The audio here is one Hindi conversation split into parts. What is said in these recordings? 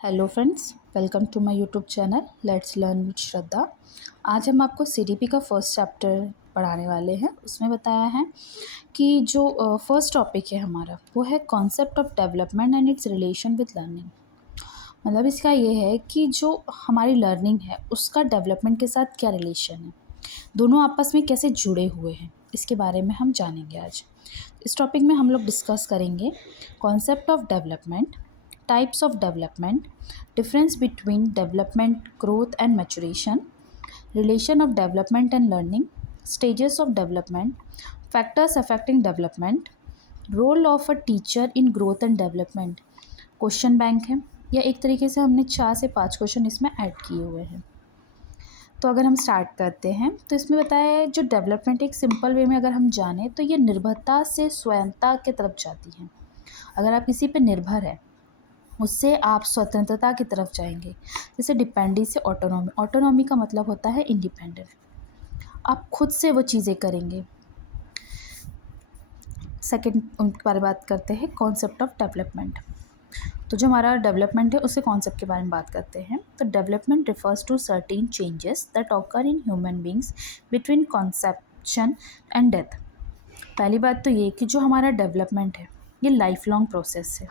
Hello friends, welcome to my YouTube channel let's learn with Shraddha. आज हम आपको सीडीपी का फर्स्ट चैप्टर पढ़ाने वाले हैं। उसमें बताया है कि जो फर्स्ट टॉपिक है हमारा वो है concept of development and it's relation with learning. मतलब इसका ये है कि जो हमारी लर्निंग है उसका डेवलपमेंट के साथ क्या रिलेशन है, दोनों आपस में कैसे जुड़े हुए हैं, इसके बारे में हम जानेंगे आज। इस टॉपिक में हम लोग डिस्कस करेंगे concept of development, types of development, difference between development, growth and maturation, relation of development and learning, stages of development, factors affecting development, role of a teacher in growth and development। Question bank है, या एक तरीके से हमने 4 से 5 क्वेश्चन इसमें ऐड किए हुए हैं। तो अगर हम स्टार्ट करते हैं तो इसमें बताया है जो डेवलपमेंट एक सिंपल वे में अगर हम जाने तो ये निर्भरता से स्वयंता की तरफ जाती है। अगर आप किसी पे निर्भर है उससे आप स्वतंत्रता की तरफ जाएंगे। जैसे डिपेंडेंसी से ऑटोनॉमी, ऑटोनॉमी का मतलब होता है इंडिपेंडेंट, आप खुद से वो चीज़ें करेंगे। सेकंड उनके बारे में बात करते हैं कॉन्सेप्ट ऑफ डेवलपमेंट। तो जो हमारा डेवलपमेंट है उसके कॉन्सेप्ट के बारे में बात करते हैं। तो development refers to certain changes that occur in human beings between conception and death. पहली बात तो ये कि जो हमारा डेवलपमेंट है ये लाइफ लॉन्ग प्रोसेस है।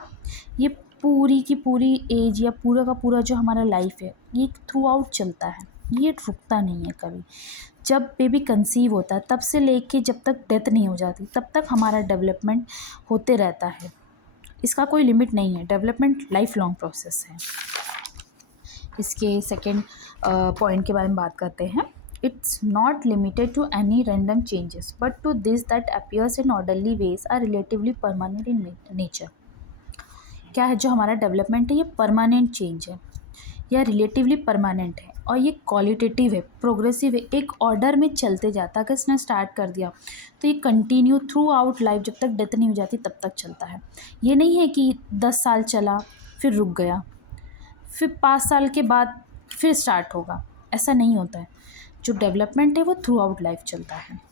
ये पूरी की पूरी एज या पूरा का पूरा जो हमारा लाइफ है ये थ्रू आउट चलता है, ये रुकता नहीं है कभी। जब बेबी कंसीव होता है तब से लेके जब तक डेथ नहीं हो जाती तब तक हमारा डेवलपमेंट होते रहता है। इसका कोई लिमिट नहीं है, डेवलपमेंट लाइफ लॉन्ग प्रोसेस है। इसके सेकेंड पॉइंट के बारे में बात करते हैं। It's not limited to any random changes but to this that appears in orderly ways are relatively permanent in nature. क्या है जो हमारा डेवलपमेंट है ये परमानेंट चेंज है या रिलेटिवली परमानेंट है, और ये क्वालिटेटिव है, प्रोग्रेसिव है, एक ऑर्डर में चलते जाता है। अगर इसने स्टार्ट कर दिया तो ये कंटिन्यू थ्रू आउट लाइफ जब तक डेथ नहीं हो जाती तब तक चलता है। ये नहीं है कि 10 साल चला फिर रुक गया, फिर 5 साल के बाद फिर स्टार्ट होगा, ऐसा नहीं होता है। जो डेवलपमेंट है वो थ्रू आउट लाइफ चलता है।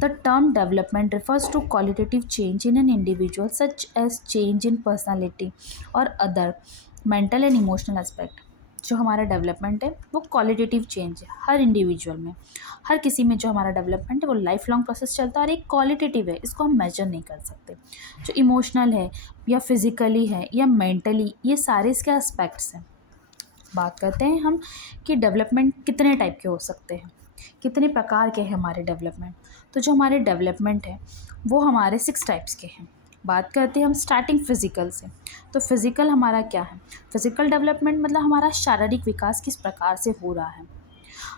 The term development refers to qualitative change in an individual such as change in personality or other mental and emotional aspect। जो हमारा डेवलपमेंट है वो क्वालिटेटिव चेंज है हर इंडिविजुअल में, हर किसी में जो हमारा डेवलपमेंट है वो लाइफ लॉन्ग प्रोसेस चलता है और एक क्वालिटेटिव है, इसको हम मेजर नहीं कर सकते। जो इमोशनल है या फिज़िकली है या मेंटली, ये सारे इसके एस्पेक्ट्स हैं। बात करते हैं हम कि डेवलपमेंट कितने टाइप के हो सकते हैं, कितने प्रकार के हैं हमारे डेवलपमेंट। तो जो हमारे डेवलपमेंट है वो हमारे 6 टाइप्स के हैं। बात करते हैं हम स्टार्टिंग फिज़िकल से। तो फिज़िकल हमारा क्या है, फिज़िकल डेवलपमेंट मतलब हमारा शारीरिक विकास किस प्रकार से हो रहा है,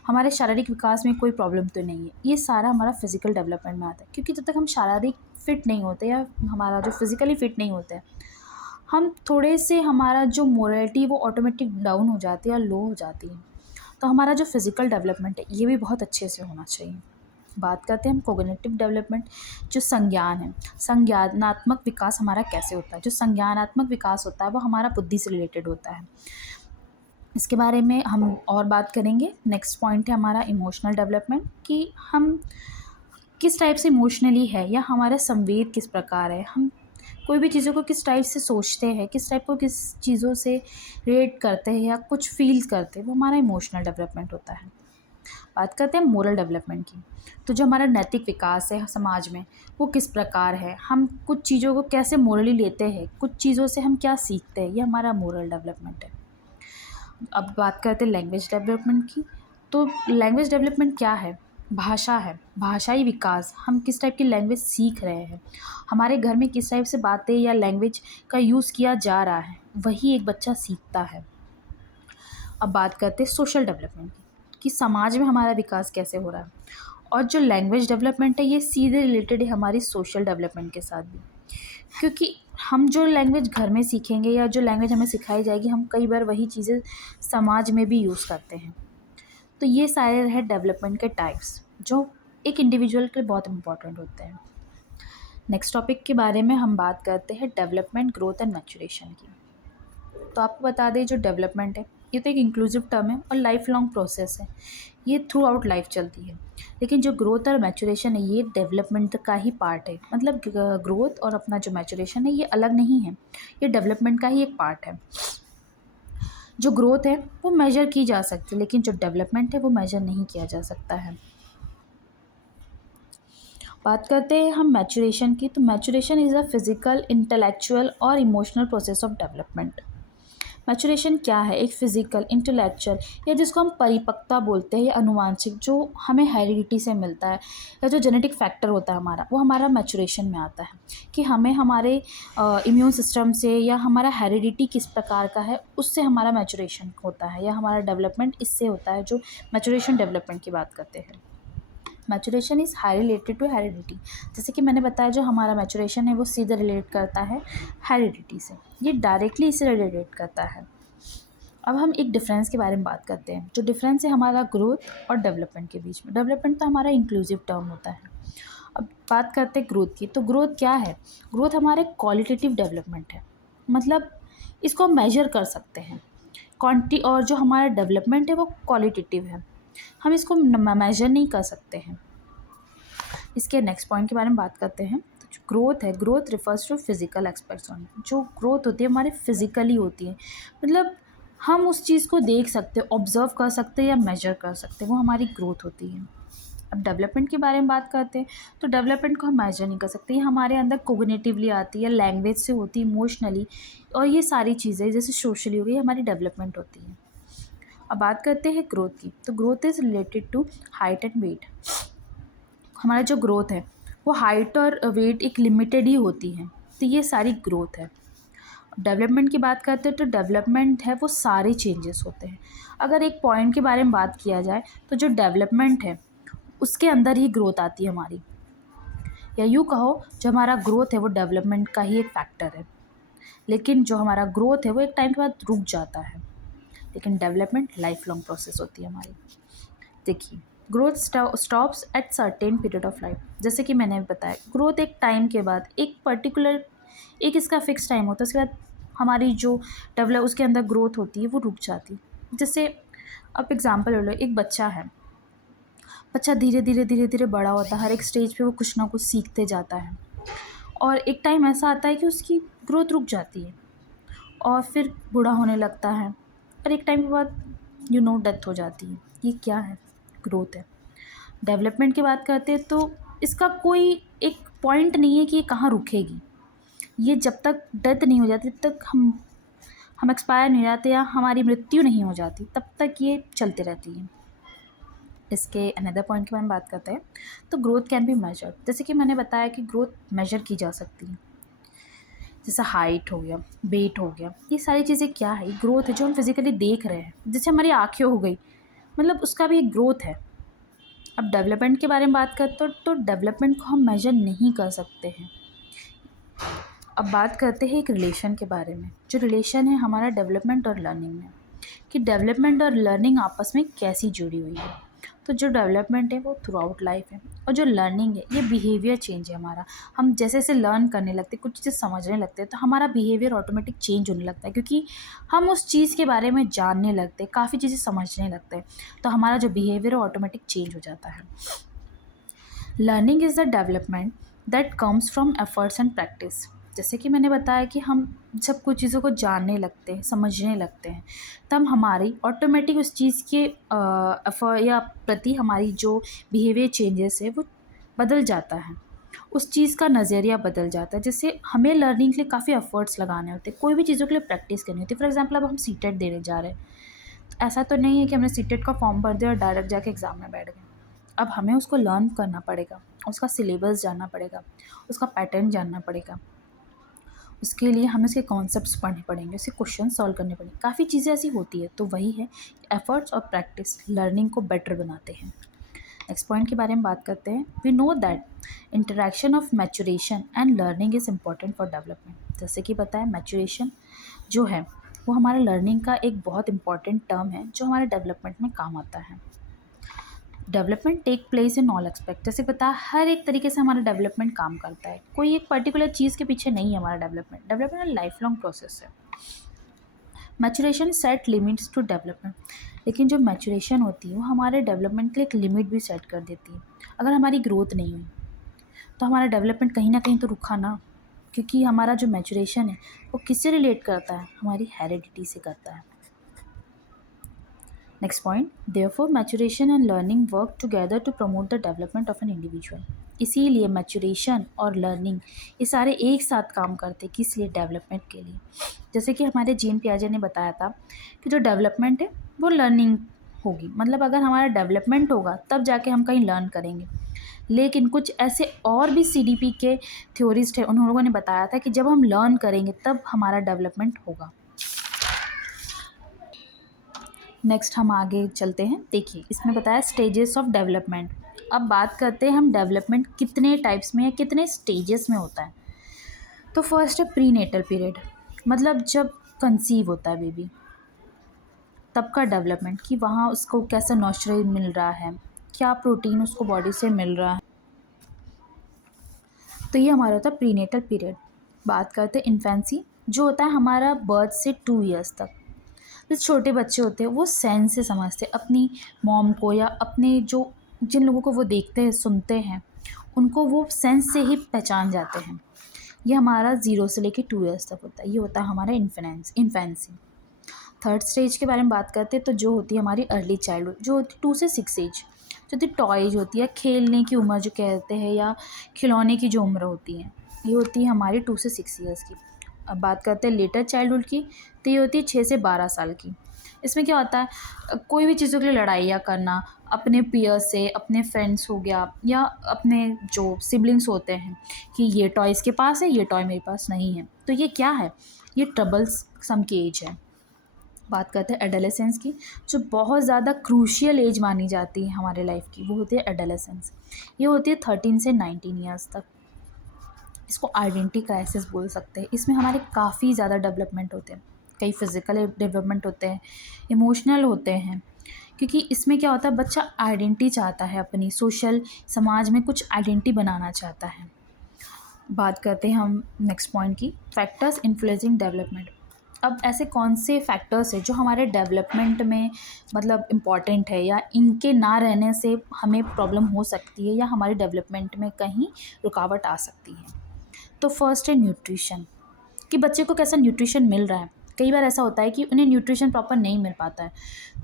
हमारे शारीरिक विकास में कोई प्रॉब्लम तो नहीं है, ये सारा हमारा फिज़िकल डेवलपमेंट में आता है। क्योंकि जब तक हम शारीरिक फिट नहीं होते या हमारा जो फिज़िकली फिट नहीं होते हैं, हम थोड़े से हमारा जो मोरालिटी वो ऑटोमेटिक डाउन हो जाती है या लो हो जाती है। तो हमारा जो फिज़िकल डेवलपमेंट है ये भी बहुत अच्छे से होना चाहिए। बात करते हैं हम कोग्निटिव डेवलपमेंट, जो संज्ञान है, संज्ञानात्मक विकास हमारा कैसे होता है। जो संज्ञानात्मक विकास होता है वो हमारा बुद्धि से रिलेटेड होता है, इसके बारे में हम और बात करेंगे। नेक्स्ट पॉइंट है हमारा इमोशनल डेवलपमेंट, कि हम किस टाइप से इमोशनली है या हमारा संवेद किस प्रकार है, हम कोई भी चीज़ों को किस टाइप से सोचते हैं, किस टाइप को किस चीज़ों से रिलेट करते हैं या कुछ फील करते हैं, वो हमारा इमोशनल डेवलपमेंट होता है। बात करते हैं मोरल डेवलपमेंट की। तो जो हमारा नैतिक विकास है समाज में वो किस प्रकार है, हम कुछ चीज़ों को कैसे मोरली लेते हैं, कुछ चीज़ों से हम क्या सीखते हैं, ये हमारा मोरल डेवलपमेंट है। अब बात करते हैं लैंग्वेज डेवलपमेंट की। तो लैंग्वेज डेवलपमेंट क्या है, भाषा है, भाषाई विकास, हम किस टाइप की लैंग्वेज सीख रहे हैं, हमारे घर में किस टाइप से बातें या लैंग्वेज का यूज़ किया जा रहा है, वही एक बच्चा सीखता है। अब बात करते हैं सोशल डेवलपमेंट की, कि समाज में हमारा विकास कैसे हो रहा है। और जो लैंग्वेज डेवलपमेंट है ये सीधे रिलेटेड है हमारी सोशल डेवलपमेंट के साथ भी, क्योंकि हम जो लैंग्वेज घर में सीखेंगे या जो लैंग्वेज हमें सिखाई जाएगी हम कई बार वही चीज़ें समाज में भी यूज़ करते हैं। तो ये सारे है डेवलपमेंट के टाइप्स जो एक इंडिविजुअल के लिए बहुत इंपॉर्टेंट होते हैं। नेक्स्ट टॉपिक के बारे में हम बात करते हैं डेवलपमेंट, ग्रोथ एंड मैच्योरेशन की। तो आपको बता दें जो डेवलपमेंट है ये तो एक इंक्लूसिव टर्म है और लाइफ लॉन्ग प्रोसेस है, ये थ्रू आउट लाइफ चलती है। लेकिन जो ग्रोथ और मैच्योरेशन है ये डेवलपमेंट का ही पार्ट है, मतलब ग्रोथ और अपना जो मैच्योरेशन है ये अलग नहीं है, ये डेवलपमेंट का ही एक पार्ट है। जो ग्रोथ है वो मेजर की जा सकती है, लेकिन जो डेवलपमेंट है वो मेजर नहीं किया जा सकता है। बात करते हैं हम मैचुरेशन की, तो maturation is a physical, intellectual और emotional process of development. Maturation क्या है? एक फिज़िकल, इंटेलेक्चुअल या जिसको हम परिपक्वता बोलते हैं या अनुवांशिक, जो हमें हेरिडिटी से मिलता है या जो जेनेटिक फैक्टर होता है हमारा, वो हमारा मैचुरेशन में आता है कि हमें हमारे इम्यून सिस्टम से या हमारा हेरिडिटी किस प्रकार का है उससे हमारा मैचुरेशन होता है या हमारा डेवलपमेंट इससे होता है, जो मैचुरेशन डेवलपमेंट की बात करते हैं। Maturation is high related to heredity. जैसे कि मैंने बताया, जो हमारा मैचुरेशन है वो सीधे रिलेट करता है हेरिडिटी से, ये डायरेक्टली इसे रिलेट करता है। अब हम एक डिफरेंस के बारे में बात करते हैं, जो डिफरेंस है हमारा ग्रोथ और डेवलपमेंट के बीच में। डेवलपमेंट तो हमारा इंक्लूसिव टर्म होता है। अब बात करते हैं ग्रोथ की, तो ग्रोथ क्या है? ग्रोथ हमारे क्वालिटेटिव डेवलपमेंट है, मतलब इसको हम मेजर कर सकते हैं क्वांटिटी, और जो हमारा डेवलपमेंट है वो क्वालिटेटिव है, हम इसको मेजर नहीं कर सकते हैं। इसके नेक्स्ट पॉइंट के बारे में बात करते हैं। तो जो ग्रोथ है, growth refers to physical aspects on. जो ग्रोथ होती है हमारे फिजिकली होती है, मतलब हम उस चीज़ को देख सकते, ऑब्जर्व कर सकते या मेजर कर सकते, वो हमारी ग्रोथ होती है। अब डेवलपमेंट के बारे में बात करते हैं, तो डेवलपमेंट को हम मेजर नहीं कर सकते, ये हमारे अंदर कोग्निटिवली आती है, लैंग्वेज से होती है, इमोशनली, और ये सारी चीज़ें जैसे सोशली हो गई, हमारी डेवलपमेंट होती है। अब बात करते हैं ग्रोथ की, तो growth is related to height and weight. हमारा जो ग्रोथ है वो हाइट और वेट एक लिमिटेड ही होती है, तो ये सारी ग्रोथ है। डेवलपमेंट की बात करते हैं, तो डेवलपमेंट है वो सारे चेंजेस होते हैं। अगर एक पॉइंट के बारे में बात किया जाए, तो जो डेवलपमेंट है उसके अंदर ही ग्रोथ आती है हमारी, या यूँ कहो जो हमारा ग्रोथ है वो डेवलपमेंट का ही एक फैक्टर है, लेकिन जो हमारा ग्रोथ है वो एक टाइम के बाद रुक जाता है, लेकिन डेवलपमेंट लाइफ लॉन्ग प्रोसेस होती है हमारी। देखिए, growth stops at certain period of life. जैसे कि मैंने बताया, ग्रोथ एक टाइम के बाद, एक पर्टिकुलर, एक इसका फिक्स टाइम होता है, उसके बाद हमारी जो डेवलप उसके अंदर ग्रोथ होती है वो रुक जाती है। जैसे अब एग्जांपल ले लो, एक बच्चा है, बच्चा धीरे धीरे धीरे धीरे बड़ा होता है, हर एक स्टेज पे वो कुछ ना कुछ सीखते जाता है, और एक टाइम ऐसा आता है कि उसकी ग्रोथ रुक जाती है और फिर बूढ़ा होने लगता है, और एक टाइम के बाद डेथ हो जाती है। ये क्या है? ग्रोथ है। डेवलपमेंट की बात करते हैं, तो इसका कोई एक पॉइंट नहीं है कि ये कहाँ रुकेगी। ये जब तक डेथ नहीं हो जाती, तब तक हम एक्सपायर नहीं हो जाते या हमारी मृत्यु नहीं हो जाती, तब तक ये चलती रहती है। इसके अनदर पॉइंट के बारे में बात करते हैं, तो ग्रोथ कैन बी मेजर्ड। जैसे कि मैंने बताया कि ग्रोथ मेजर की जा सकती है, जैसे हाइट हो गया, वेट हो गया, ये सारी चीज़ें क्या है? ग्रोथ है जो हम फिजिकली देख रहे हैं, जैसे हमारी आँखें हो गई, मतलब उसका भी एक ग्रोथ है। अब डेवलपमेंट के बारे में बात करते हो, तो डेवलपमेंट को हम मेजर नहीं कर सकते हैं। अब बात करते हैं एक रिलेशन के बारे में, जो रिलेशन है हमारा डेवलपमेंट और लर्निंग में, कि डेवलपमेंट और लर्निंग आपस में कैसी जुड़ी हुई है। तो जो डेवलपमेंट है वो थ्रू आउट लाइफ है, और जो लर्निंग है ये बिहेवियर चेंज है हमारा। हम जैसे जैसे लर्न करने लगते, कुछ चीज़ें समझने लगते हैं, तो हमारा बिहेवियर ऑटोमेटिक चेंज होने लगता है, क्योंकि हम उस चीज़ के बारे में जानने लगते हैं, काफ़ी चीज़ें समझने लगते हैं, तो हमारा जो बिहेवियर है ऑटोमेटिक चेंज हो जाता है। Learning is the development that comes from efforts and practice. जैसे कि मैंने बताया कि हम जब कुछ चीज़ों को जानने लगते हैं, समझने लगते हैं, तब हमारी ऑटोमेटिक उस चीज़ के या प्रति हमारी जो बिहेवियर चेंजेस है वो बदल जाता है, उस चीज़ का नज़रिया बदल जाता है। जैसे हमें लर्निंग के लिए काफ़ी एफर्ट्स लगाने होते हैं, कोई भी चीज़ों के लिए प्रैक्टिस करनी होती है। फॉर एग्जांपल, अब हम सीटेट देने जा रहे हैं, तो ऐसा तो नहीं है कि हमने सीटेट का फॉर्म भर दिया और डायरेक्ट जाके एग्ज़ाम में बैठ गए। अब हमें उसको लर्न करना पड़ेगा, उसका सिलेबस जानना पड़ेगा, उसका पैटर्न जानना पड़ेगा, उसके लिए हमें उसके कॉन्सेप्ट्स पढ़ने पड़ेंगे, उसके क्वेश्चन सॉल्व करने पड़ेंगे, काफ़ी चीज़ें ऐसी होती है। तो वही है, एफर्ट्स और प्रैक्टिस लर्निंग को बेटर बनाते हैं। नेक्स्ट पॉइंट के बारे में बात करते हैं। We know that interaction of maturation and learning is important for development. जैसे कि पता है, मैचुरेशन जो है वो हमारे लर्निंग का एक बहुत इंपॉर्टेंट टर्म है, जो हमारे डेवलपमेंट में काम आता है। Development take place in all expect. जैसे पता, हर एक तरीके से हमारा डेवलपमेंट काम करता है, कोई एक पर्टिकुलर चीज़ के पीछे नहीं है हमारा development. Development life long process है। Maturation set limits to development. लेकिन जो मैचुरेशन होती है वो हमारे डेवलपमेंट के लिए एक लिमिट भी सेट कर देती है। अगर हमारी ग्रोथ नहीं हुई तो हमारा डेवलपमेंट कहीं ना कहीं तो रुका ना, क्योंकि हमारा जो मैचुरेशन है वो किससे रिलेट करता है? हमारी हेरिडिटी से करता है। Next point, therefore maturation and learning work together to promote the development of an individual. इसीलिए मैच्योरेशन और लर्निंग ये सारे एक साथ काम करते हैं, किस लिए? डेवलपमेंट के लिए। जैसे कि हमारे जीन पियाजे ने बताया था कि जो डेवलपमेंट है वो लर्निंग होगी, मतलब अगर हमारा डेवलपमेंट होगा तब जाके हम कहीं लर्न करेंगे। लेकिन कुछ ऐसे और भी सीडीपी के थ्योरिस्ट हैं, उन लोगों ने बताया था कि जब हम लर्न करेंगे तब हमारा डेवलपमेंट होगा। नेक्स्ट हम आगे चलते हैं। देखिए इसमें बताया स्टेजेस ऑफ डेवलपमेंट। अब बात करते हैं हम डेवलपमेंट कितने टाइप्स में या कितने स्टेजेस में होता है। तो फर्स्ट है प्री नेटल पीरियड, मतलब जब कंसीव होता है बेबी तब का डेवलपमेंट, कि वहाँ उसको कैसा नॉर्चर मिल रहा है, क्या प्रोटीन उसको बॉडी से मिल रहा है। तो ये हमारा होता है प्री नेटल पीरियड। बात करते हैं इन्फेंसी, जो होता है हमारा बर्थ से 2 ईयर्स तक। जो छोटे बच्चे होते हैं वो सेंस से समझते हैं अपनी मॉम को, या अपने जो जिन लोगों को वो देखते हैं सुनते हैं उनको वो सेंस से ही पहचान जाते हैं। ये हमारा 0 से लेके 2 ईयर्स तक होता है, ये होता है हमारा इन्फेंसी। थर्ड स्टेज के बारे में बात करते हैं तो जो होती है हमारी अर्ली चाइल्डहुड, जो होती है 2 से 6 एज, जो होती टॉयज होती है, खेलने की उम्र जो कहते हैं, या खिलौने की जो उम्र होती है, ये होती है हमारी 2 से 6 ईयर्स की। अब बात करते हैं लेटर चाइल्डहुड की, तो ये होती है 6 से 12 साल की। इसमें क्या होता है, कोई भी चीज़ों के लिए लड़ाइयाँ करना अपने पीयर से, अपने फ्रेंड्स हो गया, या अपने जो सिबलिंग्स होते हैं कि ये टॉय इसके पास है, ये टॉय मेरे पास नहीं है, तो ये क्या है, ये ट्रबल्स सम की एज है। बात करते हैं एडोलेसेंस की, जो बहुत ज़्यादा क्रूशियल एज मानी जाती है हमारे लाइफ की, वो होती है एडोलेसेंस। ये होती है 13 से 19 ईयर्स तक। इसको आइडेंटिटी क्राइसिस बोल सकते हैं। इसमें हमारे काफ़ी ज़्यादा डेवलपमेंट होते हैं, कई फिज़िकल डेवलपमेंट होते हैं, इमोशनल होते हैं, क्योंकि इसमें क्या होता है बच्चा आइडेंटिटी चाहता है, अपनी सोशल समाज में कुछ आइडेंटिटी बनाना चाहता है। बात करते हैं हम नेक्स्ट पॉइंट की, फैक्टर्स इन्फ्लुएंसिंग डेवलपमेंट। अब ऐसे कौन से फैक्टर्स हैं जो हमारे डेवलपमेंट में मतलब इम्पॉर्टेंट है, या इनके ना रहने से हमें प्रॉब्लम हो सकती है, या हमारे डेवलपमेंट में कहीं रुकावट आ सकती है। तो फर्स्ट है न्यूट्रिशन, कि बच्चे को कैसा न्यूट्रिशन मिल रहा है। कई बार ऐसा होता है कि उन्हें न्यूट्रिशन प्रॉपर नहीं मिल पाता है,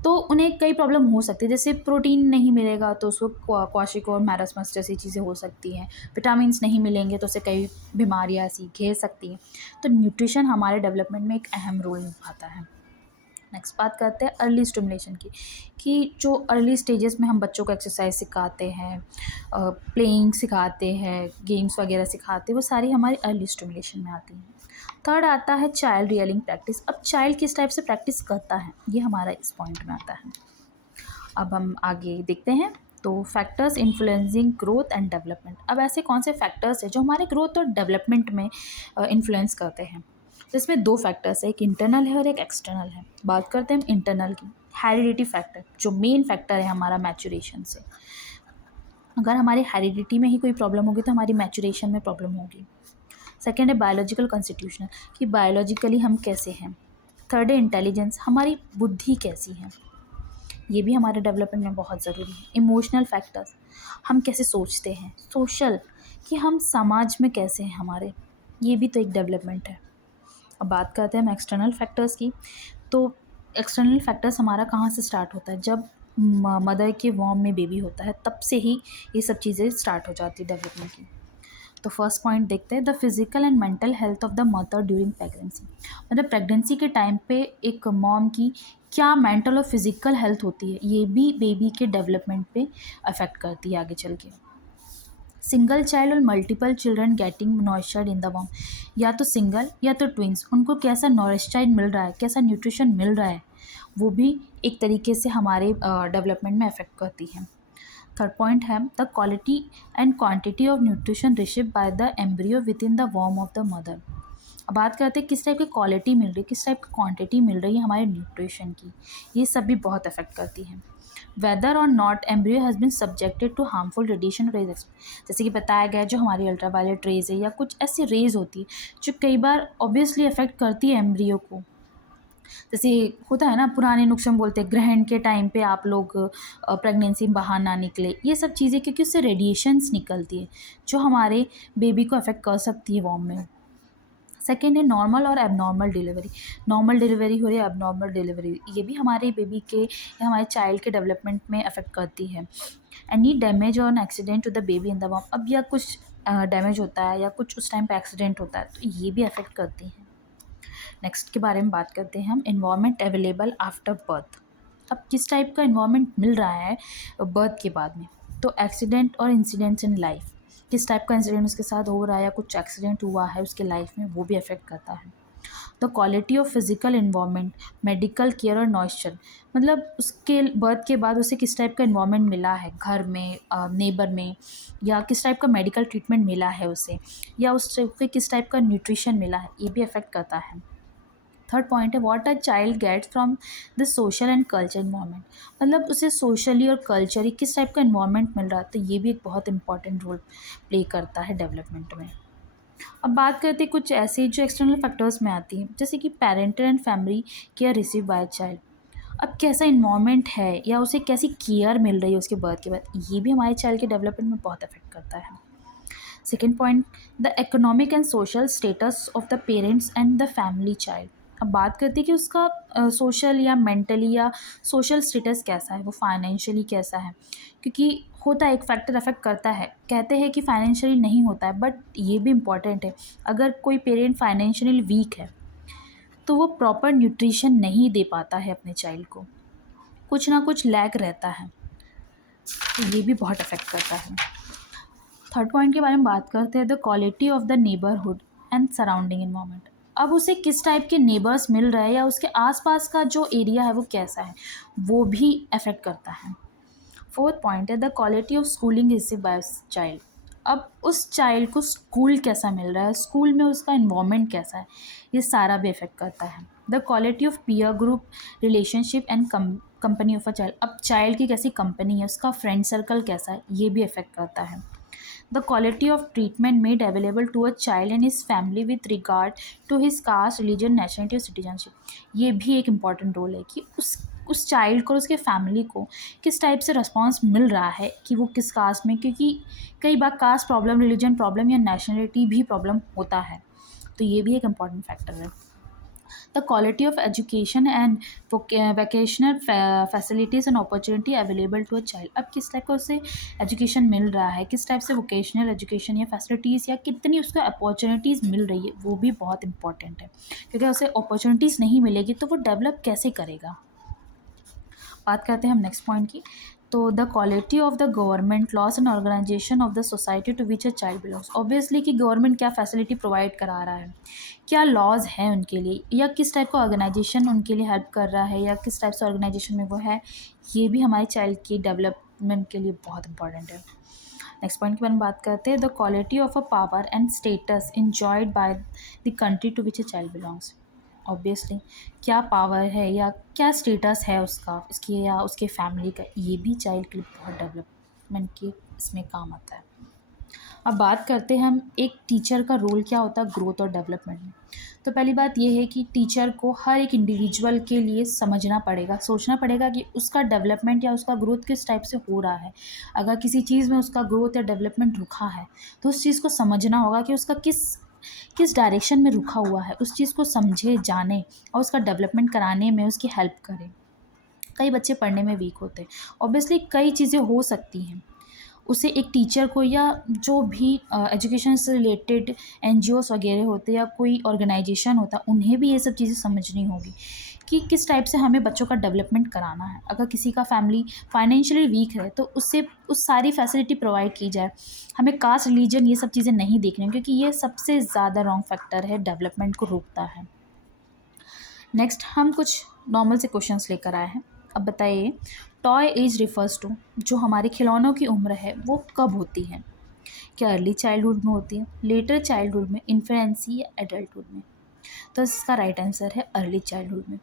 तो उन्हें कई प्रॉब्लम हो सकती है, जैसे प्रोटीन नहीं मिलेगा तो उसको क्वाशिक और मैरस्मस जैसी चीज़ें हो सकती हैं, विटामिन्स नहीं मिलेंगे तो उससे कई बीमारियाँ ऐसी घेर सकती हैं। तो न्यूट्रिशन हमारे डेवलपमेंट में एक अहम रोल निभाता है। नेक्स्ट बात करते हैं अर्ली स्टिमुलेशन की, कि जो अर्ली स्टेजेस में हम बच्चों को एक्सरसाइज सिखाते हैं, प्लेइंग सिखाते हैं, गेम्स वगैरह सिखाते हैं, वो सारी हमारी अर्ली स्टिमुलेशन में आती हैं। थर्ड आता है चाइल्ड रियलिंग प्रैक्टिस। अब चाइल्ड किस टाइप से प्रैक्टिस करता है, ये हमारा इस पॉइंट में आता है। अब हम आगे देखते हैं। तो factors influencing growth and development. अब ऐसे कौन से फैक्टर्स हैं जो हमारे ग्रोथ और डेवलपमेंट में इन्फ्लुएंस करते हैं। तो इसमें 2 फैक्टर्स है, एक इंटरनल है और एक एक्सटर्नल है। बात करते हैं हम इंटरनल की, हेरिडिटी फैक्टर, जो मेन फैक्टर है हमारा मैच्योरेशन से। अगर हमारे हेरिडिटी में ही कोई प्रॉब्लम होगी तो हमारी मैच्योरेशन में प्रॉब्लम होगी। सेकेंड है बायोलॉजिकल कॉन्स्टिट्यूशनल, कि बायोलॉजिकली हम कैसे हैं। थर्ड है इंटेलिजेंस, हमारी बुद्धि कैसी है, ये भी हमारे डेवलपमेंट में बहुत ज़रूरी है। इमोशनल फैक्टर्स, हम कैसे सोचते हैं। सोशल, कि हम समाज में कैसे हैं हमारे, ये भी तो एक डेवलपमेंट है। अब बात करते हैं हम एक्सटर्नल फैक्टर्स की। तो एक्सटर्नल फैक्टर्स हमारा कहाँ से स्टार्ट होता है, जब मदर के वॉर्म में बेबी होता है तब से ही ये सब चीज़ें स्टार्ट हो जाती है डेवलपमेंट की। तो फर्स्ट पॉइंट देखते हैं, the physical and mental health of the mother during pregnancy. मतलब प्रेगनेंसी के टाइम पे एक मॉम की क्या मेंटल और फिजिकल हेल्थ होती है, ये भी बेबी के डेवलपमेंट पे अफेक्ट करती है आगे चल के। सिंगल चाइल्ड और multiple children getting nourished in the womb, या तो सिंगल या तो ट्विंस, उनको कैसा नॉरिश्ड मिल रहा है, कैसा न्यूट्रिशन मिल रहा है, वो भी एक तरीके से हमारे डेवलपमेंट में अफेक्ट करती है। थर्ड पॉइंट है the quality and quantity of nutrition received by the embryo within the वॉर्म ऑफ द मदर। अब बात करते हैं किस टाइप की क्वालिटी मिल रही है, किस टाइप की क्वांटिटी मिल रही है हमारे न्यूट्रिशन की, ये सब भी बहुत अफेक्ट करती है। वेदर और not embryo has been subjected to harmful radiation rays, जैसे कि बताया गया जो हमारी अल्ट्रावायलेट रेज है, या कुछ ऐसी रेज होती है जो कई बार ऑब्वियसली अफेक्ट करती है एम्ब्रियो को। जैसे होता है ना, पुराने नुस्खे में बोलते हैं ग्रहण के टाइम पे आप लोग प्रेगनेंसी बाहर ना निकले, ये सब चीज़ें, क्योंकि उससे रेडिएशंस निकलती है जो हमारे बेबी को अफेक्ट कर सकती है वॉर्म में। सेकेंड है नॉर्मल और एबनॉर्मल डिलीवरी। नॉर्मल डिलीवरी हो रही है, एबनॉर्मल डिलीवरी, ये भी हमारे बेबी के या हमारे चाइल्ड के डेवलपमेंट में अफेक्ट करती है। एनी डैमेज और accident to the baby in the womb, अब या कुछ डैमेज होता है या कुछ उस टाइम पे एक्सीडेंट होता है तो ये भी अफेक्ट करती हैं। नेक्स्ट के बारे में बात करते हैं हम, इन्वायरमेंट अवेलेबल आफ्टर बर्थ। अब किस टाइप का इन्वायरमेंट मिल रहा है बर्थ के बाद में, तो एक्सीडेंट और इंसिडेंट्स इन लाइफ, किस टाइप का इंसिडेंट उसके साथ हो रहा है या कुछ एक्सीडेंट हुआ है उसके लाइफ में, वो भी अफेक्ट करता है। The quality of physical environment, medical care और नॉइस्चर, मतलब उसके बर्थ के बाद उसे किस टाइप का इन्वायरमेंट मिला है घर में, नेबर में, या किस टाइप का मेडिकल ट्रीटमेंट मिला है उसे, या उस टाइप के किस टाइप का न्यूट्रिशन मिला है, ये भी अफेक्ट करता है। थर्ड पॉइंट है what a child gets from the social and culture environment, मतलब उसे सोशली और कल्चरली किस टाइप का इन्वायरमेंट मिल रहा है, तो ये भी एक बहुत इंपॉर्टेंट रोल प्ले करता है डेवलपमेंट में। अब बात करते हैं कुछ ऐसे जो एक्सटर्नल फैक्टर्स में आती हैं, जैसे कि parental and family care receive by child. अब कैसा इन्वायरमेंट है या उसे कैसी केयर मिल रही है उसके बर्थ के बाद, ये भी हमारे चाइल्ड के डेवलपमेंट में बहुत अफेक्ट करता है। Second point, the economic and social status of the parents and the family child. अब बात करते हैं कि उसका सोशल या मेंटली या सोशल स्टेटस कैसा है, वो फाइनेंशियली कैसा है, क्योंकि होता है एक फैक्टर अफेक्ट करता है। कहते हैं कि फाइनेंशियली नहीं होता है, बट ये भी इम्पॉर्टेंट है। अगर कोई पेरेंट फाइनेंशियली वीक है तो वो प्रॉपर न्यूट्रिशन नहीं दे पाता है अपने चाइल्ड को, कुछ ना कुछ लैक रहता है, तो ये भी बहुत अफेक्ट करता है। थर्ड पॉइंट के बारे में बात करते हैं, the quality of the neighbourhood and surrounding environment. अब उसे किस टाइप के नेबर्स मिल रहे हैं या उसके आसपास का जो एरिया है वो कैसा है, वो भी अफेक्ट करता है। फोर्थ पॉइंट है the quality of schooling receive by child. अब उस चाइल्ड को स्कूल कैसा मिल रहा है, स्कूल में उसका इन्वायरमेंट कैसा है, ये सारा भी अफेक्ट करता है। The quality of peer group relationship and company of a child, अब चाइल्ड की कैसी कंपनी है, उसका फ्रेंड सर्कल कैसा है, ये भी अफेक्ट करता है। The quality of treatment made available to a child and his family with regard to his caste, religion, nationality और citizenship, ये भी एक इम्पॉर्टेंट रोल है कि उस चाइल्ड को, उसके फैमिली को किस टाइप से रिस्पॉन्स मिल रहा है कि वो किस कास्ट में, क्योंकि कई बार कास्ट प्रॉब्लम, रिलीजन प्रॉब्लम या नेशनलिटी भी प्रॉब्लम होता है, तो ये भी एक इम्पॉर्टेंट फैक्टर है। The quality of education and vocational facilities and opportunity available to a child. अब किस टाइप का उसे एजुकेशन मिल रहा है, किस टाइप से वोकेशनल एजुकेशन या फैसिलिटीज़ या कितनी उसको अपॉर्चुनिटीज़ मिल रही है, वो भी बहुत इंपॉर्टेंट है, क्योंकि उसे अपॉर्चुनिटीज़ नहीं मिलेगी तो वो डेवलप कैसे करेगा। बात करते हैं हम नेक्स्ट पॉइंट की, तो the quality of the government laws and organisation of the society to which a child belongs. Obviously कि गवर्नमेंट क्या फैसिलिटी प्रोवाइड करा रहा है, क्या लॉज हैं उनके लिए, या किस टाइप का ऑर्गेनाइजेशन उनके लिए हेल्प कर रहा है, या किस टाइप से ऑर्गेनाइजेशन में वो है, ये भी हमारे चाइल्ड की डेवलपमेंट के लिए बहुत इंपॉर्टेंट है। नेक्स्ट पॉइंट के बारे में बात करते हैं, the quality of a power and status enjoyed by the country to which a child belongs. Obviously क्या पावर है या क्या स्टेटस है उसका, उसकी या उसके फैमिली का, ये भी चाइल्ड के लिए बहुत डेवलपमेंट की इसमें काम आता है। अब बात करते हैं हम एक टीचर का रोल क्या होता है ग्रोथ और डेवलपमेंट में। तो पहली बात ये है कि टीचर को हर एक इंडिविजुअल के लिए समझना पड़ेगा, सोचना पड़ेगा कि उसका डेवलपमेंट या उसका ग्रोथ किस टाइप से हो रहा है। अगर किसी चीज़ में उसका ग्रोथ या डेवलपमेंट रुका है तो उस चीज़ को समझना होगा कि उसका किस किस डायरेक्शन में रुका हुआ है, उस चीज़ को समझे, जाने और उसका डेवलपमेंट कराने में उसकी हेल्प करें। कई बच्चे पढ़ने में वीक होते हैं, ऑब्वियसली कई चीज़ें हो सकती हैं, उसे एक टीचर को या जो भी एजुकेशन से रिलेटेड एनजीओस वगैरह होते हैं या कोई ऑर्गेनाइजेशन होता है, उन्हें भी ये सब चीज़ें समझनी होगी कि किस टाइप से हमें बच्चों का डेवलपमेंट कराना है। अगर किसी का फैमिली फाइनेंशियली वीक है तो उससे उस सारी फैसिलिटी प्रोवाइड की जाए। हमें कास्ट, रिलीजन ये सब चीज़ें नहीं देखनी, क्योंकि ये सबसे ज़्यादा रॉन्ग फैक्टर है, डेवलपमेंट को रोकता है। नेक्स्ट हम कुछ नॉर्मल से क्वेश्चंस लेकर आए हैं। अब बताइए, टॉय एज रिफर्स टू, जो हमारे खिलौनों की उम्र है वो कब होती है? क्या अर्ली चाइल्डहुड में होती है, लेटर चाइल्डहुड में, इन्फेंसी या एडल्टहुड में? तो इसका राइट आंसर है अर्ली चाइल्डहुड में।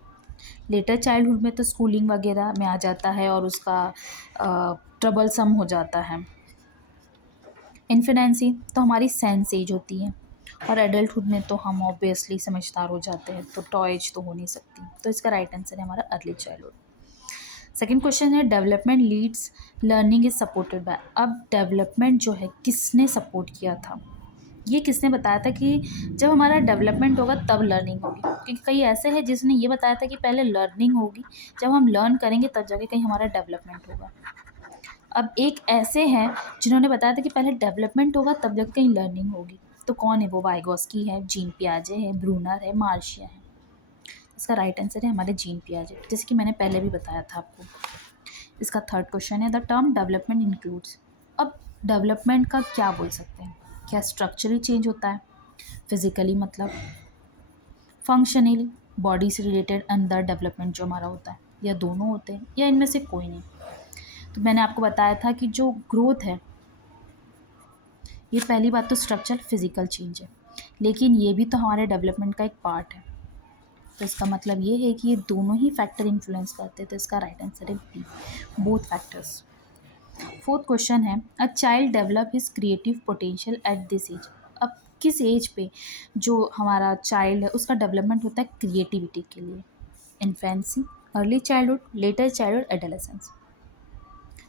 लेटर चाइल्डहुड में तो स्कूलिंग वगैरह में आ जाता है और उसका ट्रबल सम हो जाता है। इन्फेंसी तो हमारी सेंस एज होती है, और एडल्टहुड में तो हम ऑब्वियसली समझदार हो जाते हैं, तो टॉयज तो हो नहीं सकती। तो इसका राइट आंसर है हमारा अर्ली चाइल्डहुड। सेकेंड क्वेश्चन है development leads learning is supported by. अब डेवलपमेंट जो है किसने सपोर्ट किया था? ये किसने बताया था कि जब हमारा डेवलपमेंट होगा तब लर्निंग होगी, क्योंकि कई ऐसे हैं जिसने ये बताया था कि पहले लर्निंग होगी, जब हम लर्न करेंगे तब जाके कहीं हमारा डेवलपमेंट होगा। अब एक ऐसे हैं जिन्होंने बताया था कि पहले डेवलपमेंट होगा तब जाके कहीं लर्निंग होगी। तो कौन है वो? वाइगोस्की है, जीन पियाजे है, ब्रूनर है, मार्शिया है। इसका राइट आंसर है हमारे जीन पियाजे, जैसे कि मैंने पहले भी बताया था आपको। इसका थर्ड क्वेश्चन है द टर्म डेवलपमेंट इंक्लूड्स। अब डेवलपमेंट का क्या बोल सकते हैं? क्या स्ट्रक्चरली चेंज होता है, फिजिकली मतलब, फंक्शनली बॉडी से रिलेटेड अंदर डेवलपमेंट जो हमारा होता है, या दोनों होते हैं, या इनमें से कोई नहीं? तो मैंने आपको बताया था कि जो ग्रोथ है, ये पहली बात तो स्ट्रक्चर फिजिकल चेंज है, लेकिन ये भी तो हमारे डेवलपमेंट का एक पार्ट है। तो इसका मतलब ये है कि ये दोनों ही फैक्टर इन्फ्लुएंस करते हैं। तो इसका राइट आंसर है B, both factors. Fourth question है a child develop his creative potential at this age. अब किस एज पे जो हमारा चाइल्ड है उसका डेवलपमेंट होता है क्रिएटिविटी के लिए? Infancy, early childhood, letter childhood, adolescence.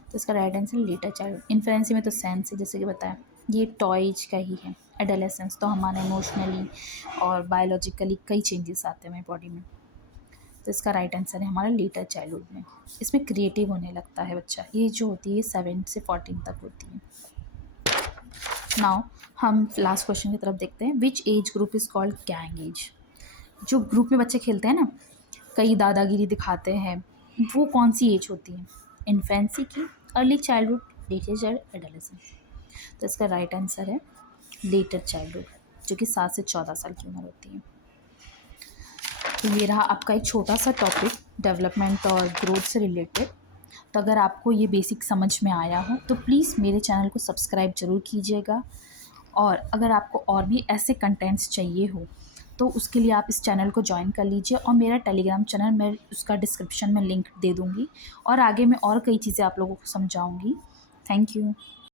तो इसका right answer letter childhood. Infancy में तो सेंस है, जैसे कि बताया, ये टॉयज का ही है। एडोलेसेंस तो हमारे इमोशनली और बायोलॉजिकली कई चेंजेस आते हैं हमारी बॉडी में। तो इसका राइट आंसर है हमारा लेटर चाइल्डहुड में। इसमें क्रिएटिव होने लगता है बच्चा। ये जो होती है 7 से 14 तक होती है। नाउ हम लास्ट क्वेश्चन की तरफ देखते हैं। Which age group is called gang age? जो ग्रुप में बच्चे खेलते हैं ना, कई दादागिरी दिखाते हैं, वो कौन सी एज होती है? इन्फेंसी की, early childhood, later child, adolescence. तो इसका राइट आंसर है लेटर चाइल्डहुड, जो कि 7 से 14 साल की उम्र होती है। तो ये रहा आपका एक छोटा सा टॉपिक डेवलपमेंट और ग्रोथ से रिलेटेड। तो अगर आपको ये बेसिक समझ में आया हो तो प्लीज़ मेरे चैनल को सब्सक्राइब ज़रूर कीजिएगा, और अगर आपको और भी ऐसे कंटेंट्स चाहिए हो तो उसके लिए आप इस चैनल को ज्वाइन कर लीजिए, और मेरा टेलीग्राम चैनल मैं उसका डिस्क्रिप्शन में लिंक दे दूँगी, और आगे मैं और कई चीज़ें आप लोगों को समझाऊँगी। Thank you.